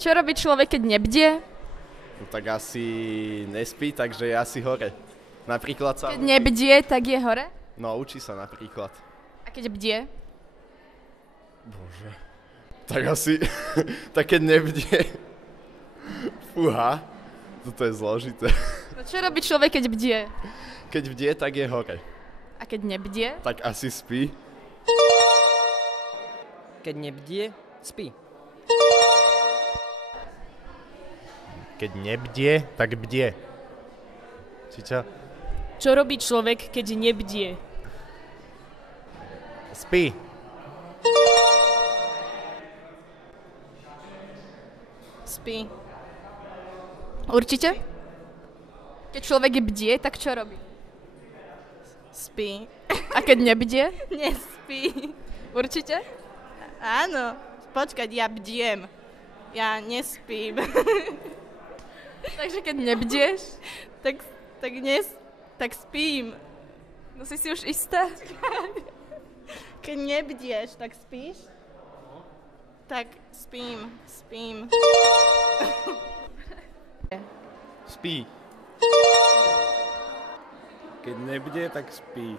Čo robí človek, keď nebdie? No tak asi nespí, takže je asi hore. Napríklad sa... Keď nebdie, tak je hore? No, učí sa napríklad. A keď bdie? Bože. Tak asi... tak keď nebdie... Fúha. Toto je zložité. No čo robí človek, keď bdie? Keď bdie, tak je hore. A keď nebdie? Tak asi spí. Keď nebdie, spí. Keď nebdie, tak bdie. Či čo? Čo robí človek, keď nebdie? Spí. Spí. Určite? Keď človek bdie, tak čo robí? Spí. A keď nebdie? Nespí. Určite? Áno. Počkať, ja bdiem. Ja nespím. Takže keď nebdieš, tak spím. no si už istá? Keď nebdieš, tak spíš? Tak spím. Spí. Keď nebde, tak spí.